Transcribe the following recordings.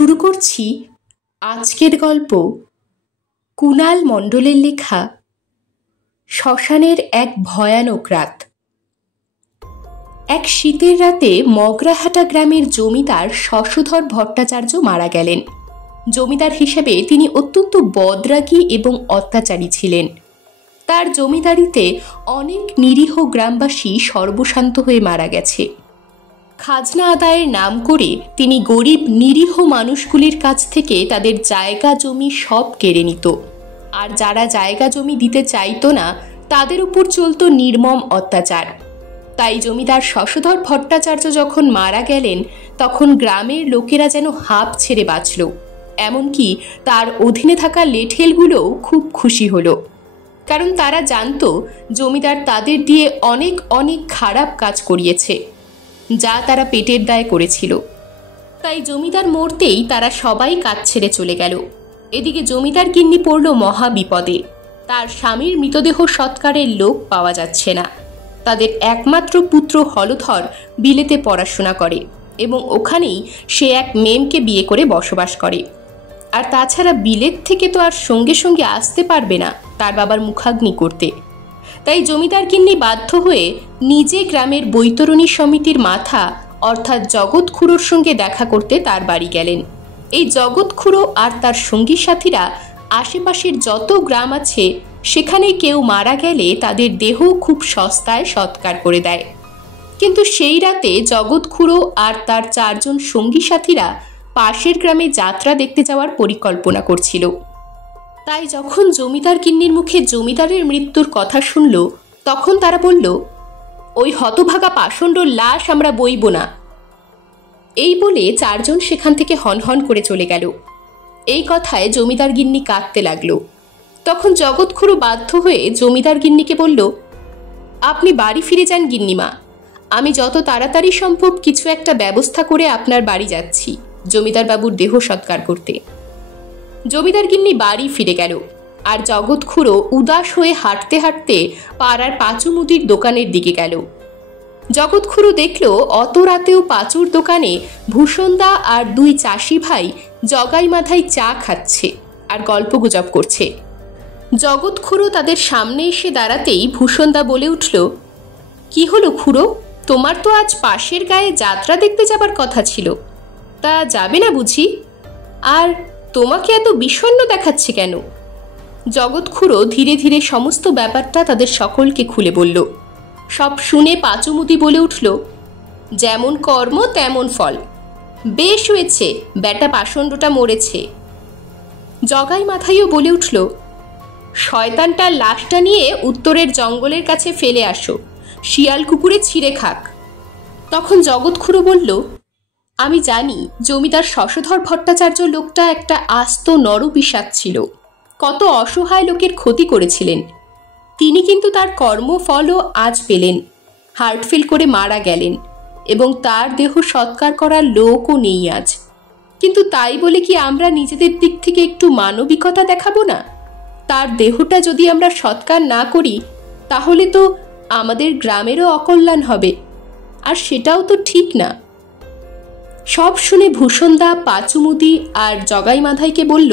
শুরু করছি আজকের গল্প কুণাল মণ্ডলের লেখা শ্মশানের এক ভয়ানক রাত। এক শীতের রাতে মগরাহাটা গ্রামের জমিদার শশধর ভট্টাচার্য মারা গেলেন। জমিদার হিসেবে তিনি অত্যন্ত বদরাগী এবং অত্যাচারী ছিলেন। তার জমিদারিতে অনেক নিরীহ গ্রামবাসী সর্বশান্ত হয়ে মারা গেছে। খাজনা আদায়ের নাম করে তিনি গরিব নিরীহ মানুষগুলির কাছ থেকে তাদের জায়গা জমি সব কেড়ে নিত, আর যারা জায়গা জমি দিতে চাইতো না তাদের উপর চলত নির্মম অত্যাচার। তাই জমিদার শশধর ভট্টাচার্য যখন মারা গেলেন তখন গ্রামের লোকেরা যেন হাঁপ ছেড়ে বাঁচল। এমনকি তার অধীনে থাকা লেঠেলগুলোও খুব খুশি হলো, কারণ তারা জানত জমিদার তাদের দিয়ে অনেক অনেক খারাপ কাজ করিয়েছে, যা তারা পেটের দায়ে করেছিল। তাই জমিদার মরতেই তারা সবাই কাজ ছেড়ে চলে গেল। এদিকে জমিদার গিন্নি পড়ল মহা বিপদে। তার স্বামীর মৃতদেহ সৎকারের লোক পাওয়া যাচ্ছে না। তাদের একমাত্র পুত্র হলধর বিলেতে পড়াশোনা করে এবং ওখানেই সে এক মেমকে বিয়ে করে বসবাস করে। আর তাছাড়া বিলেত থেকে তো আর সঙ্গে সঙ্গে আসতে পারবে না তার বাবার মুখাগ্নি করতে। তাই জমিদার গিন্নি বাধ্য হয়ে নিজে গ্রামের বৈতরণী সমিতির মাথা অর্থাৎ জগৎ খুড়োর সঙ্গে দেখা করতে তার বাড়ি গেলেন। এই জগৎ খুড়ো আর তার সঙ্গী সাথীরা আশেপাশের যত গ্রাম আছে সেখানে কেউ মারা গেলে তাদের দেহ খুব সস্তায় সৎকার করে দেয়। কিন্তু সেই রাতে জগৎ খুড়ো আর তার 4 জন সঙ্গী সাথীরা পাশের গ্রামে যাত্রা দেখতে যাওয়ার পরিকল্পনা করছিল। তাই যখন জমিদার গিন্নির মুখে জমিদারের মৃত্যুর কথা শুনল তখন তারা বলল, ওই হতভাগা পাষণ্ডর লাশ আমরা বইব না। এই বলে 4 জন সেখান থেকে হনহন করে চলে গেল। এই কথায় জমিদার গিন্নি কাঁদতে লাগলো। তখন জগৎ খুড়ো বাধ্য হয়ে জমিদার গিন্নিকে বলল, আপনি বাড়ি ফিরে যান গিন্নিমা, আমি যত তাড়াতাড়ি সম্ভব কিছু একটা ব্যবস্থা করে আপনার বাড়ি যাচ্ছি জমিদার বাবুর দেহ সৎকার করতে। জমিদার গিন্নি বাড়ি ফিরে গেল, আর জগৎ খুড়ো উদাস হয়ে হাঁটতে হাঁটতে পাড়ার পাঁচু মুদির দোকানের দিকে গেল। জগৎ খুড়ো দেখল অত রাতেও পাঁচুর দোকানে ভূষণদা আর 2 চাষি ভাই জগাই মাথায় চা খাচ্ছে আর গল্পগুজব করছে। জগৎ খুড়ো তাদের সামনে এসে দাঁড়াতেই ভূষণদা বলে উঠল, কি হলো খুড়ো, তোমার তো আজ পাশের গায়ে যাত্রা দেখতে যাবার কথা ছিল, তা যাবে না বুঝি? আর তোমাকে এত বিষণ্ণ দেখাচ্ছে কেন? জগৎ খুড়ো ধীরে ধীরে সমস্ত ব্যাপারটা তাদের সকলকে খুলে বলল। সব শুনে পাঁচুমুদি বলে উঠল, যেমন কর্ম তেমন ফল, বেশ হয়েছে বেটা পাষণ্ডটা মরেছে। জগাই মাথাইও বলে উঠল, শয়তানটার লাশটা নিয়ে উত্তরের জঙ্গলের কাছে ফেলে আসো, শিয়াল কুকুরে ছিঁড়ে খাক। তখন জগৎ খুড়ো বলল, আমি জানি জমিদার শশধর ভট্টাচার্য লোকটা একটা আস্ত নরপিশাচ ছিল, কত অসহায় লোকের ক্ষতি করেছিলেন। তিনি কিন্তু তার কর্মফলও আজ পেলেন, হার্ট ফেল করে মারা গেলেন এবং তার দেহ সৎকার করার লোকও নেই আজ। কিন্তু তাই বলে কি আমরা নিজেদের দিক থেকে একটু মানবিকতা দেখাবো না? তার দেহটা যদি আমরা সৎকার না করি তাহলে তো আমাদের গ্রামেরও অকল্যাণ হবে, আর সেটাও তো ঠিক না। সব শুনে ভূষণদা, পাঁচুমুদি আর জগাই মাথাইকে বলল,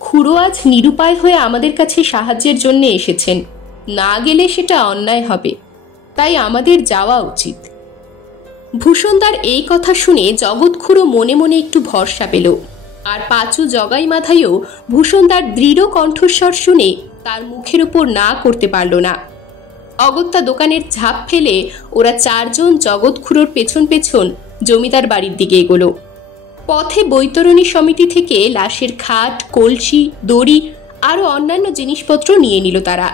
খুড়ো আজ নিরুপায় হয়ে আমাদের কাছে সাহায্যের জন্য এসেছেন, না গেলে সেটা অন্যায় হবে, তাই আমাদের যাওয়া উচিত। ভূষণদার এই কথা শুনে জগৎ খুড়ো মনে মনে একটু ভরসা পেল, আর পাঁচু জগাই মাথাইও ভূষণদার দৃঢ় কণ্ঠস্বর শুনে তার মুখের উপর না করতে পারল না। অগত্যা দোকানের ঝাঁপ ফেলে ওরা 4 জন জগৎ খুড়োর পেছন পেছন জমিদার বাড়ির দিকে এগোলো। পথে বৈতরণী সমিতি থেকে লাশের খাট, কলসি, দড়ি আরও অন্যান্য জিনিসপত্র নিয়ে নিল তারা।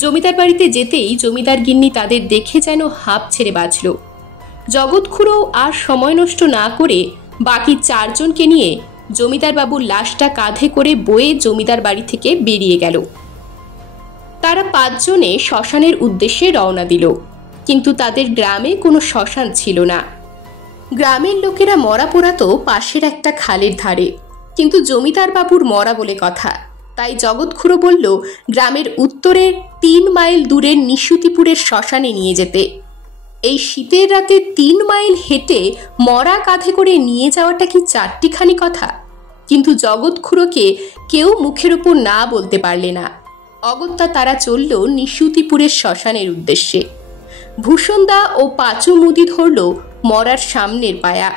জমিদার বাড়িতে যেতেই জমিদার গিন্নি তাদের দেখে যেন হাঁপ ছেড়ে বাঁচল। জগৎ খুড়ো আর সময় নষ্ট না করে বাকি 4 জনকে নিয়ে জমিদার বাবুর লাশটা কাঁধে করে বয়ে জমিদার বাড়ি থেকে বেরিয়ে গেল। তারা 5 জনে শ্মশানের উদ্দেশ্যে রওনা দিল, কিন্তু তাদের গ্রামে কোনো শ্মশান ছিল না। গ্রামের লোকেরা মরা পোড়াতো পাশের একটা খালের ধারে, কিন্তু জমিদার বাবুর মরা বলে কথা। তাই জগৎ খুড়ো বলল গ্রামের উত্তরের 3 মাইল দূরের নিশুতিপুরের শ্মশানে নিয়ে যেতে। এই শীতের রাতে 3 মাইল হেঁটে মরা কাঁধে করে নিয়ে যাওয়াটা কি চারটিখানি কথা? কিন্তু জগৎ খুড়োকে কেউ মুখের উপর না বলতে পারলে না। অগত্যা তারা চলল নিশুতিপুরের শ্মশানের উদ্দেশ্যে। ভূষণদা ও পাঁচু মুদি ধরল মরার সামনের পায়া,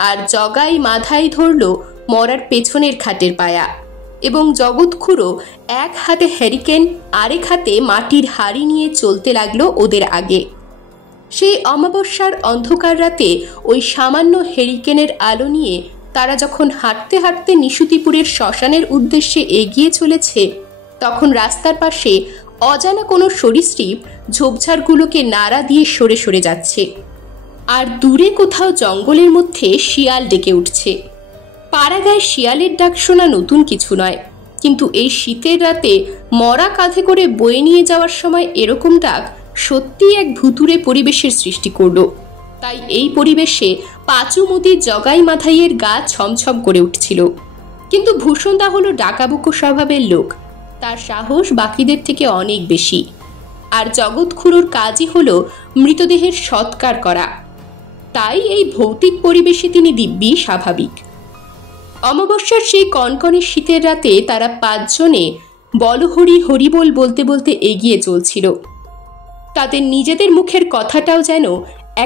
আর জগাই মাথায় ধরল মরার পেছনের খাটের পায়া, এবং জগৎ খুড়ো এক হাতে হ্যারিকেন আরেক হাতে মাটির হাড়ি নিয়ে চলতে লাগলো ওদের আগে। সেই অমাবস্যার অন্ধকার রাতে ওই সামান্য হ্যারিকেনের আলো নিয়ে তারা যখন হাঁটতে হাঁটতে নিশুতিপুরের শ্মশানের উদ্দেশ্যে এগিয়ে চলেছে, তখন রাস্তার পাশে অজানা কোনো সরীসৃপ ঝোপঝাড়গুলোকে নাড়া দিয়ে সরে সরে যাচ্ছে, আর দূরে কোথাও জঙ্গলের মধ্যে শিয়াল ডেকে উঠছে। পাড়াগায় শিয়ালের ডাক শোনা নতুন কিছু নয়, কিন্তু এই শীতের রাতে মরা কাঁধে করে বয়ে নিয়ে যাওয়ার সময় এরকম ডাক সত্যিই এক ভুতুড়ে পরিবেশের সৃষ্টি করল। তাই এই পরিবেশে পাঁচু মুদির জগাই মাথাইয়ের গা ছমছম করে উঠছিল। কিন্তু ভূষণদা হলো ডাকাবুকো স্বভাবের লোক, তার সাহস বাকিদের থেকে অনেক বেশি। আর জগৎ খুড়োর কাজই হলো মৃতদেহের সৎকার করা, তাই এই ভৌতিক পরিবেশে তিনি দিব্যি স্বাভাবিক। অমাবস্যার সেই কনকনে শীতের রাতে তারা 5 জনে বলহরি হরিবোল বলতে বলতে এগিয়ে চলছিল। তাদের নিজেদের মুখের কথাটাও যেন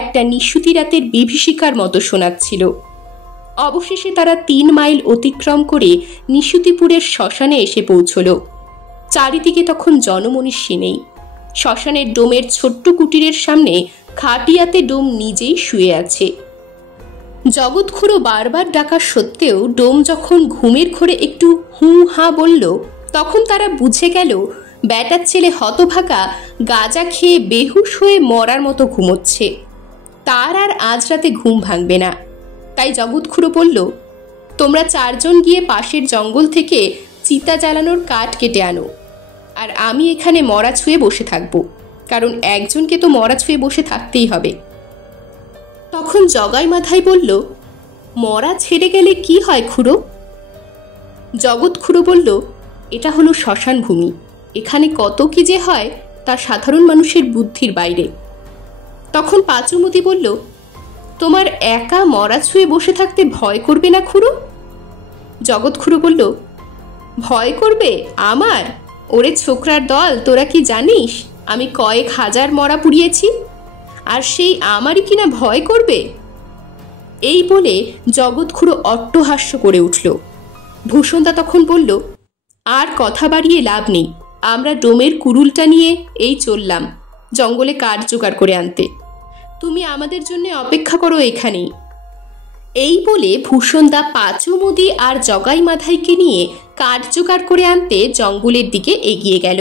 একটা নিশুতি রাতের বিভীষিকার মতো শোনাচ্ছিল। অবশেষে তারা 3 মাইল অতিক্রম করে নিশুতিপুরের শ্মশানে এসে পৌঁছল। চারিদিকে তখন জনমনীষী নেই। শ্মশানের ডোমের ছোট্ট কুটিরের সামনে খাটিয়াতে ডোম নিজেই শুয়ে আছে। জগৎ খুড়ো বারবার ডাকা সত্ত্বেও ডোম যখন ঘুমের ঘোরে একটু হু হা বলল, তখন তারা বুঝে গেল ব্যাটার ছেলে হতভাগা গাঁজা খেয়ে বেহুশ হয়ে মরার মতো ঘুমোচ্ছে। তার আর আজ রাতে ঘুম ভাঙবে না। তাই জগৎ খুড়ো বলল, তোমরা 4 জন গিয়ে পাশের জঙ্গল থেকে চিতা জ্বালানোর কাঠ কেটে আনো, আর আমি এখানে মরা ছুঁয়ে বসে থাকব, কারণ একজনকে তো মরা ছুঁয়ে বসে থাকতেই হবে। তখন জগাই মাথায় বলল, মরা ছেড়ে গেলে কি হয় খুড়ো? জগৎ খুড়ো বলল, এটা হলো শ্মশান ভূমি, এখানে কত কি যে হয় তা সাধারণ মানুষের বুদ্ধির বাইরে। তখন পাঁচুমতি বলল, তোমার একা মরা ছুঁয়ে বসে থাকতে ভয় করবে না খুড়ো? জগৎ খুড়ো বলল, ভয় করবে আমার? ওরে ছোকরার দল, তোরা কি জানিস আমি কয়েক হাজার মরা পুড়িয়েছি, আর সেই আমারই কিনা ভয় করবে? এই বলে জগৎ খুড়ো অট্টহাস্য করে উঠল। ভূষণদা তখন বলল, আর কথা বাড়িয়ে লাভ নেই, আমরা ডোমের কুড়ুলটা নিয়ে এই চললাম জঙ্গলে কাঠ জোগাড় করে আনতে, তুমি আমাদের জন্য অপেক্ষা করো এখানেই। এই বলে ভূষণদা পাঁচু মুদি আর জগাই মাথাইকে নিয়ে কাঠ জোগাড় করে আনতে জঙ্গলের দিকে এগিয়ে গেল,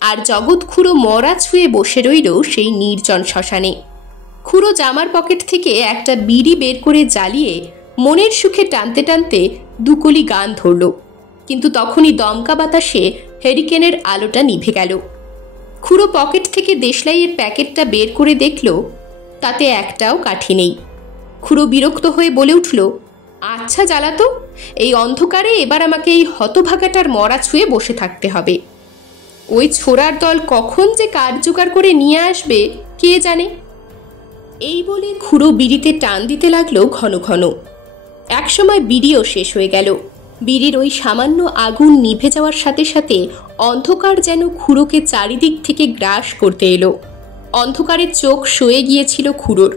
আর জগৎ খুড়ো মরা ছুঁয়ে বসে রইল সেই নির্জন শ্মশানে। খুড়ো জামার পকেট থেকে একটা বিড়ি বের করে জ্বালিয়ে মনের সুখে টানতে টানতে দুকলি গান ধরল, কিন্তু তখনই দমকা বাতাসে হ্যারিকেনের আলোটা নিভে গেল। খুড়ো পকেট থেকে দেশলাইয়ের প্যাকেটটা বের করে দেখল তাতে একটাও কাঠি নেই। খুড়ো বিরক্ত হয়ে বলে উঠল, আচ্ছা জ্বালাতো, এই অন্ধকারে এবার আমাকে এই হতভাগাটার মরা ছুঁয়ে বসে থাকতে হবে। ওই ছোড়ার দল কখন যে কাঠ জোগাড় করে নিয়ে আসবে কে জানে। এই বলে খুড়ো বিড়িতে টান দিতে লাগলো ঘন ঘন। একসময় বিড়িও শেষ হয়ে গেল। বিড়ির ওই সামান্য আগুন নিভে যাওয়ার সাথে সাথে অন্ধকার যেন খুড়োকে চারিদিক থেকে গ্রাস করতে এলো। অন্ধকারের চোখ সয়ে গিয়েছিল খুড়োর।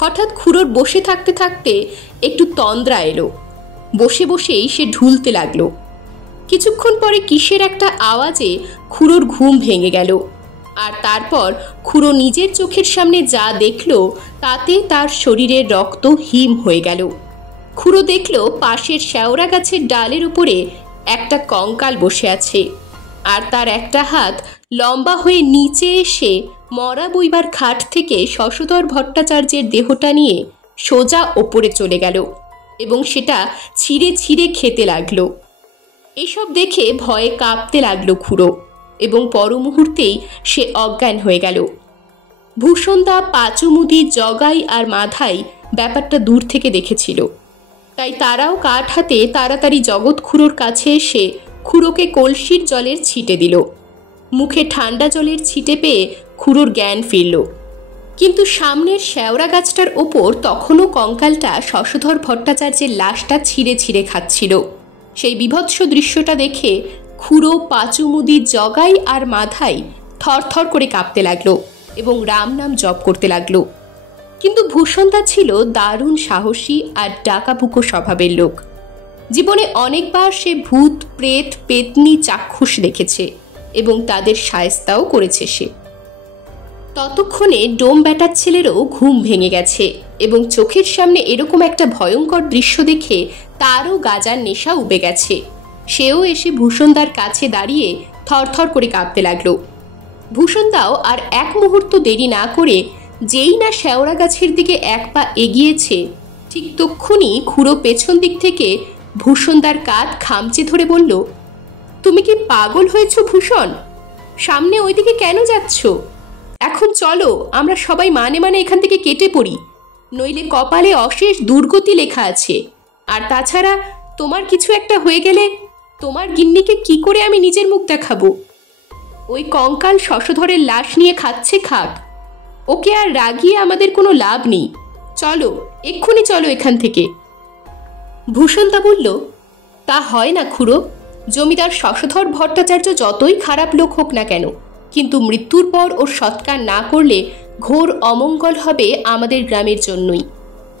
হঠাৎ খুড়োর বসে থাকতে থাকতে একটু তন্দ্রা এলো। বসে বসেই সে ঢুলতে লাগলো। কিছুক্ষণ পরে কিসের একটা আওয়াজে খুড়োর ঘুম ভেঙে গেল, আর তারপর খুড়ো নিজের চোখের সামনে যা দেখল তাতে তার শরীরের রক্ত হিম হয়ে গেল। খুড়ো দেখল পাশের শেওড়া গাছের ডালের উপরে একটা কঙ্কাল বসে আছে, আর তার একটা হাত লম্বা হয়ে নিচে এসে মরা বইবার খাট থেকে শশধর ভট্টাচার্যের দেহটা নিয়ে সোজা ওপরে চলে গেল এবং সেটা ছিঁড়ে ছিঁড়ে খেতে লাগলো। এসব দেখে ভয়ে কাঁপতে লাগলো খুড়ো, এবং পর মুহূর্তেই সে অজ্ঞান হয়ে গেল। ভূষণদা, পাঁচুমুদি, জগাই আর মাথাই ব্যাপারটা দূর থেকে দেখেছিল, তাই তারাও কাঠ হাতে তাড়াতাড়ি জগৎ খুড়োর কাছে এসে খুড়োকে কলসির জলের ছিটে দিল। মুখে ঠান্ডা জলের ছিটে পেয়ে খুড়োর জ্ঞান ফিরল। কিন্তু সামনের শেওড়া গাছটার ওপর তখনও কঙ্কালটা শশধর ভট্টাচার্যের লাশটা ছিঁড়ে ছিঁড়ে খাচ্ছিল। সেই বীভৎস দৃশ্যটা দেখে খুড়ো, পাঁচুমুদি, জগাই আর মাধাই থরথর করে কাঁপতে লাগলো এবং রাম নাম জপ করতে লাগলো। কিন্তু ভূষণদা ছিল দারুণ সাহসী আর ডাকাবুকো স্বভাবের লোক। জীবনে অনেকবার সে ভূত, প্রেত, পেতনি চাক্ষুষ দেখেছে এবং তাদের শায়েস্তাও করেছে সে। ততক্ষণে ডোম ব্যাটার ছেলেরও ঘুম ভেঙে গেছে এবং চোখের সামনে এরকম একটা ভয়ঙ্কর দৃশ্য দেখে তারও গাজার নেশা উবে গেছে। সেও এসে ভূষণদার কাছে দাঁড়িয়ে থরথর করে কাঁপতে লাগলো। ভূষণদাও আর এক মুহূর্ত দেরি না করে যেই না শেওড়া গাছের দিকে এক পা এগিয়েছে, ঠিক তক্ষুনি খুড়ো পেছন দিক থেকে ভূষণদার কাঁধ খামচে ধরে বলল, তুমি কি পাগল হয়েছ ভূষণ? সামনে ওইদিকে কেন যাচ্ছ? এখন চলো, আমরা সবাই মানে মানে এখান থেকে কেটে পড়ি, নইলে কপালে অশেষ দুর্গতি লেখা আছে। আর তাছাড়া তোমার কিছু একটা হয়ে গেলে তোমার গিন্নিকে কি করে আমি নিজের মুখ দেখাবো? ওই কঙ্কাল শশধরের লাশ নিয়ে খাচ্ছে খাক, ওকে আর রাগিয়ে আমাদের কোনো লাভ নেই। চলো, এক্ষুনি চলো এখান থেকে। ভূষণদা বলল, তা হয় না খুড়ো। জমিদার শশধর ভট্টাচার্য যতই খারাপ লোক হোক না কেন, কিন্তু মৃত্যুর পর ওর সৎকার না করলে ঘোর অমঙ্গল হবে আমাদের গ্রামের জন্যই।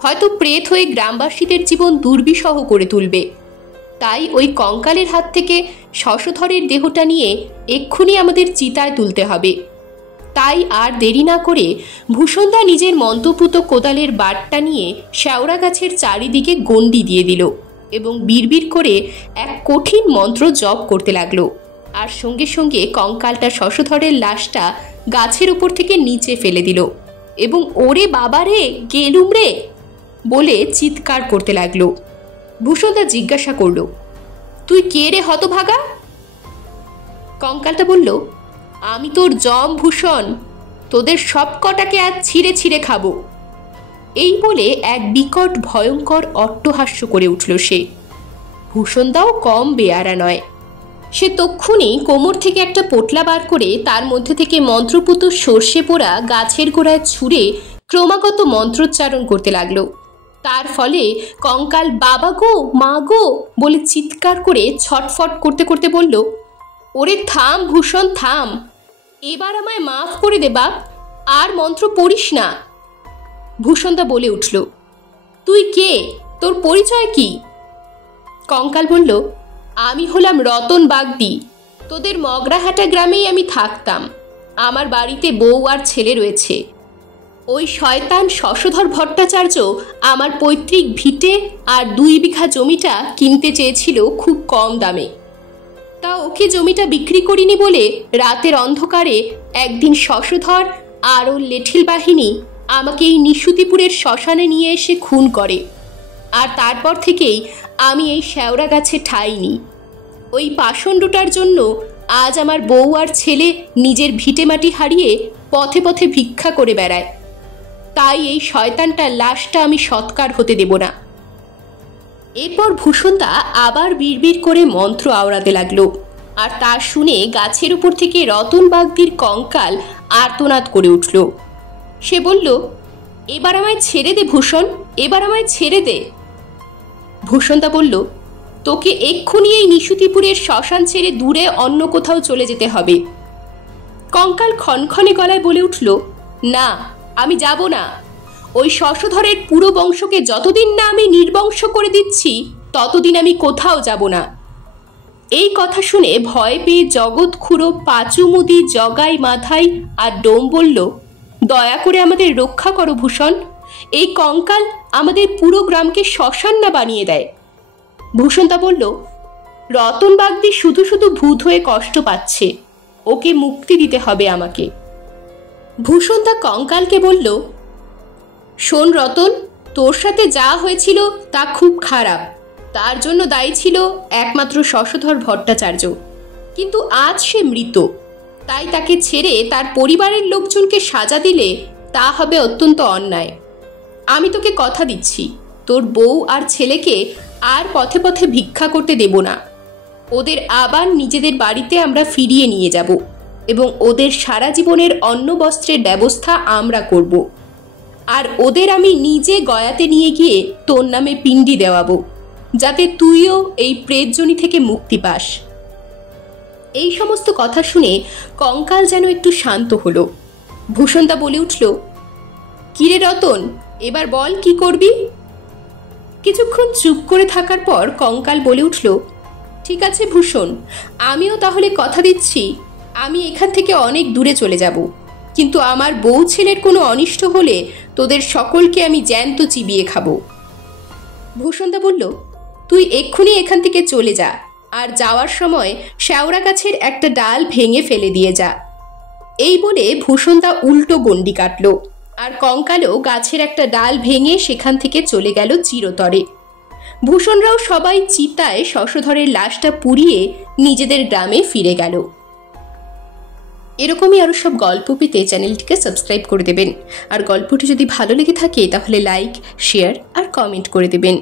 হয়তো প্রেত হয়ে গ্রামবাসীদের জীবন দুর্বিষহ করে তুলবে। তাই ওই কঙ্কালের হাত থেকে শশধরের দেহটা নিয়ে এক্ষুনি আমাদের চিতায় তুলতে হবে। তাই আর দেরি না করে ভূষণদা নিজের মন্ত্রপুত কোদালের বাটটা নিয়ে শেওড়া গাছের চারিদিকে গণ্ডি দিয়ে দিল এবং বিড়বিড় করে এক কঠিন মন্ত্র জপ করতে লাগলো। আর সঙ্গে সঙ্গে কঙ্কালটা শশধরের লাশটা গাছের উপর থেকে নিচে ফেলে দিল এবং ওরে বাবারে, গেলুম রে বলে চিৎকার করতে লাগলো। ভূষণদা জিজ্ঞাসা করল, তুই কে রে হতভাগা? কঙ্কালটা বলল, আমি তোর জম ভূষণ, তোদের সব কটাকে আজ ছিঁড়ে ছিঁড়ে খাবো। এই বলে এক বিকট ভয়ঙ্কর অট্টহাস্য করে উঠল সে। ভূষণদাও কম বেয়ারা নয়। সে তক্ষুনি কোমর থেকে একটা পোটলা বার করে তার মধ্যে থেকে মন্ত্রপুত সর্ষে পোড়া গাছের গোড়ায় ছুঁড়ে ক্রমাগত মন্ত্রোচ্চারণ করতে লাগলো। তার ফলে কঙ্কাল বাবা গো, মা গো বলে চিৎকার করে ছটফট করতে করতে বলল, ওরে থাম ভূষণ, থাম, এবার আমায় মাফ করে দে বাপ, আর মন্ত্র পড়িস না। ভূষণদা বলে উঠল, তুই কে? তোর পরিচয় কি? কঙ্কাল বলল, আমি হলাম রতন বাগদি। তোদের মগরাহাটা গ্রামেই আমি থাকতাম। আমার বাড়িতে বউ আর ছেলে রয়েছে। ওই শয়তান শশধর ভট্টাচার্য আমার পৈতৃক ভিটে আর 2 বিঘা জমিটা কিনতে চেয়েছিল খুব কম দামে। তা ওকে জমিটা বিক্রি করিনি বলে রাতের অন্ধকারে একদিন শশধর আর ওর লেঠিল বাহিনী আমাকে এই নিশুতিপুরের শ্মশানে নিয়ে এসে খুন করে। আর তারপর থেকেই আমি এই শেওড়া গাছে ঠাঁই নিই। ওই পাষণ্ডটার জন্য আজ আমার বউ আর ছেলে নিজের ভিটে মাটি হারিয়ে পথে পথে ভিক্ষা করে বেড়ায়। তাই এই শয়তানটার লাশটা আমি সৎকার হতে দেব না। এরপর ভূষণদা আবার বিড়বিড় করে মন্ত্র আওড়াতে লাগলো। আর তা শুনে গাছের উপর থেকে রতন বাগদির কঙ্কাল আর্তনাদ করে উঠল। সে বলল, এবার আমায় ছেড়ে দে ভূষণ, এবার আমায় ছেড়ে দে। ভূষণদা বলল, তোকে এক্ষুনি এই নিশুতিপুরের শ্মশান ছেড়ে দূরে অন্য কোথাও চলে যেতে হবে। কঙ্কাল খনখনে গলায় বলে উঠল, না, আমি যাব না। ওই শশধরের পুরো বংশকে যতদিন না আমি নির্বংশ করে দিচ্ছি ততদিন আমি কোথাও যাব না। এই কথা শুনে ভয় পেয়ে জগৎ খুড়ো, পাঁচুমুদি, জগাই, মাথাই আর ডোম বলল, দয়া করে আমাদের রক্ষা করো ভূষণ। এই কঙ্কাল আমাদের পুরো গ্রামকে শ্মশান না বানিয়ে দেয়। ভূষণদা বলল, রতন বাগদি শুধু শুধু ভূত হয়ে কষ্ট পাচ্ছে, ওকে মুক্তি দিতে হবে আমাকে। ভূষণদা কঙ্কালকে বলল, শোন রতন, তোর সাথে যা হয়েছিল তা খুব খারাপ। তার জন্য দায়ী ছিল একমাত্র শশধর ভট্টাচার্য, কিন্তু আজ সে মৃত। তাই তাকে ছেড়ে তার পরিবারের লোকজনকে সাজা দিলে তা হবে অত্যন্ত অন্যায়। আমি তোকে কথা দিচ্ছি, তোর বউ আর ছেলেকে আর পথে পথে ভিক্ষা করতে দেব না। ওদের আবার নিজেদের বাড়িতে আমরা ফিরিয়ে নিয়ে যাব। এবং ওদের সারা জীবনের অন্ন বস্ত্রের ব্যবস্থা আমরা করব। আর ওদের আমি নিজে গয়াতে নিয়ে গিয়ে তোর নামে পিণ্ডি দেওয়াবো, যাতে তুইও এই প্রেতজনি থেকে মুক্তি পাস। এই সমস্ত কথা শুনে কঙ্কাল যেন একটু শান্ত হলো। ভূষণদা বলে উঠল, কিরে রতন, এবার বল কি করবি? কিছুক্ষণ চুপ করে থাকার পর কঙ্কাল বলে উঠল, ঠিক আছে ভূষণ, আমিও তাহলে কথা দিচ্ছি, আমি এখান থেকে অনেক দূরে চলে যাব, কিন্তু আমার বউ ছেলের কোনো অনিষ্ট হলে তোদের সকলকে আমি জ্যান্ত চিবিয়ে খাবো। ভূষণদা বলল, তুই এক্ষুনি এখান থেকে চলে যা, আর যাওয়ার সময় শ্যাওড়া গাছের একটা ডাল ভেঙে ফেলে দিয়ে যা। এই বলে ভূষণদা উল্টো গণ্ডি কাটল, আর কঙ্কালও গাছের একটা ডাল ভেঙে সেখান থেকে চলে গেল চিরতরে। ভূষণরাও সবাই চিতায় শশধরের লাশটা পুড়িয়ে নিজেদের গ্রামে ফিরে গেল। এরকমই আরও সব গল্প পেতে চ্যানেলটিকে সাবস্ক্রাইব করে দেবেন, আর গল্পটি যদি ভালো লেগে থাকে তাহলে লাইক, শেয়ার আর কমেন্ট করে দেবেন।